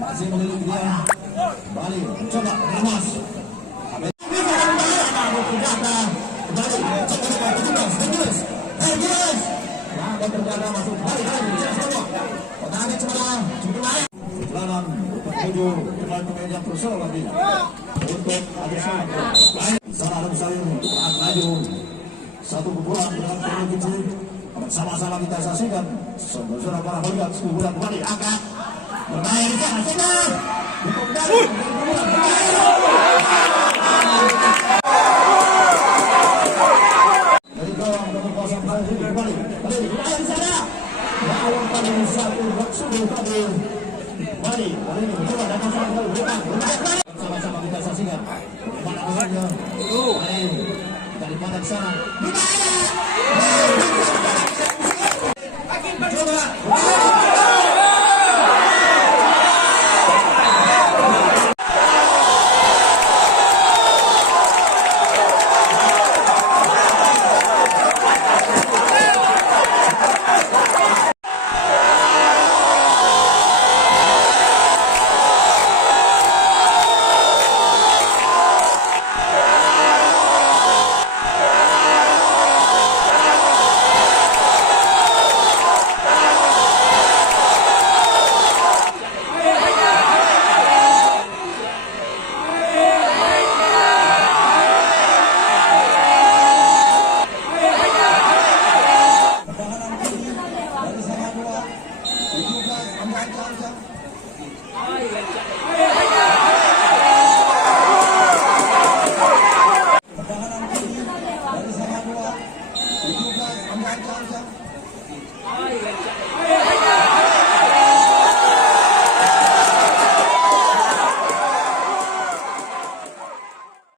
Masih melirik dia. Kembali coba Ramos. Berjalan masuk perjalanan untuk menuju pemain yang terusir lagi untuk Adeson. Sana ada sayur untuk maju satu pukulan dengan terlalu sama-sama kita saksikan saudara para melihat pukulan kembali angkat bermain di sana dari gawang nomor 0 kembali di sana lawan tadi satu sudah tadi kembali kali ini mencoba dan sama-sama kita saksikan bagaimana hasilnya dari pada di sana